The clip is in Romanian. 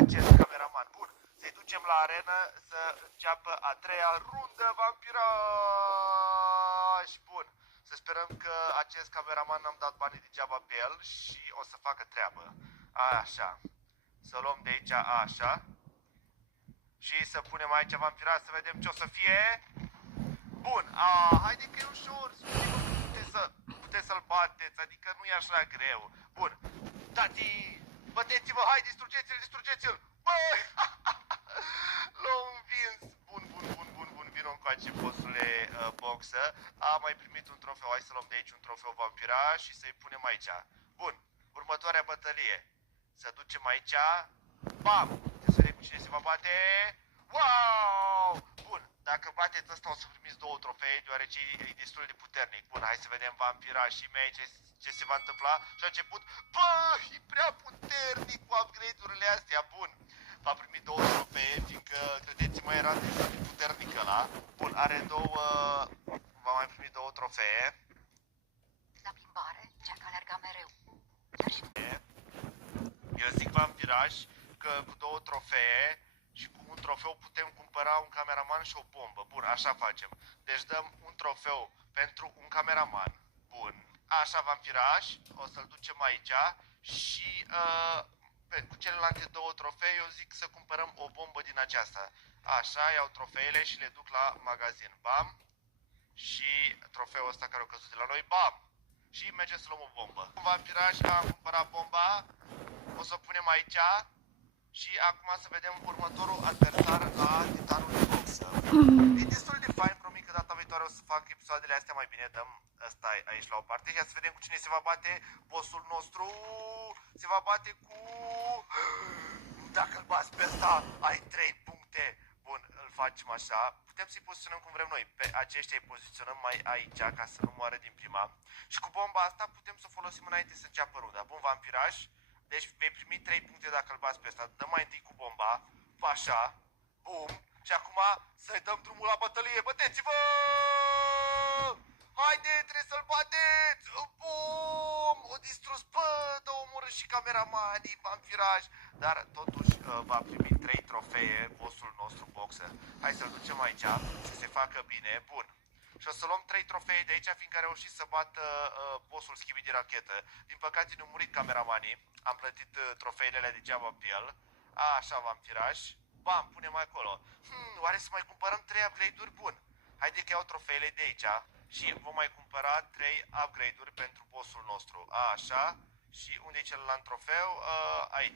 acest cameraman. Bun, să-i ducem la arenă să înceapă a treia rundă vampiraș. Bun, să sperăm că acest cameraman n-am dat banii degeaba pe el și o să facă treabă. Așa, să luăm de aici așa și să punem aici vampiraș să vedem ce o să fie. Bun, haide că e ușor, puteți să-l bateți, adică nu e așa greu. Bun, tati, băteți-vă, hai, distrugeți-l, băi, l-au învins. Bun, vino încoace, bossule boxă. Am mai primit un trofeu, hai să luăm de aici un trofeu vampiraș și să-i punem aici. Bun, următoarea bătălie, să ducem aici, bam, să vedem cu cine se va bate. Wow! Bun, dacă bateți ăsta o să primiți 2 trofee, deoarece e destul de puternic. Bun, hai să vedem vampirașii mei ce se va întâmpla. Și a început, bă, e prea puternic cu upgrade-urile astea. Bun, va primi 2 trofee, fiindcă, credeți-mă, era destul de puternic ăla. Bun, are 2, va mai primi 2 trofee. La plimbare, Jack alerga mereu. Chiar și Eu zic vampiraș că cu 2 trofee și cu un trofeu putem cumpăra un cameraman și o bombă. Bun, așa facem. Deci dăm un trofeu pentru un cameraman. Bun. Așa, vampiraș. O să-l ducem aici. Și cu celelalte 2 trofee eu zic să cumpărăm o bombă din aceasta. Așa, iau trofeele și le duc la magazin. Bam. Și trofeul ăsta care a căzut de la noi. Bam. Și mergem să luăm o bombă. Vampiraș, am cumpărat bomba. O să o punem aici. Și acum să vedem următorul adversar la Titanul Boxă. E destul de fain, promit că data viitoare o să fac episoadele astea mai bine. Dăm ăsta aici la o parte și să vedem cu cine se va bate. Bossul nostru se va bate cu... Dacă îl bați pe ăsta, ai 3 puncte. Bun, îl facem așa. Putem să-i poziționăm cum vrem noi. Pe aceștia îi poziționăm mai aici ca să nu moară din prima. Și cu bomba asta putem să o folosim înainte să înceapă runda. Bun, vampiraș. Deci vei primi 3 puncte dacă îl bați pe ăsta. Dăm mai întâi cu bomba. Așa. Bum. Și acum să-i dăm drumul la bătălie. Băteți-vă! Haide, trebuie să-l bateți! Bum! O distrus, bă! Dă omorât și cameramanii, vampiraș. Dar totuși va primi 3 trofee bossul nostru boxer. Hai să-l ducem aici să se facă bine. Bun. Și o să luăm 3 trofee de aici, fiindcă a reușit să bată bossul Schibidi de rachetă. Din păcate nu murit cameramanii. Am plătit trofeile alea degeaba pe el. Așa, vampiraș. Bam, punem acolo. Oare să mai cumpărăm 3 upgrade-uri? Bun. Haide că iau trofeele de aici și vom mai cumpăra 3 upgrade-uri pentru bossul nostru. Așa. Și unde e celălalt trofeu? Aici.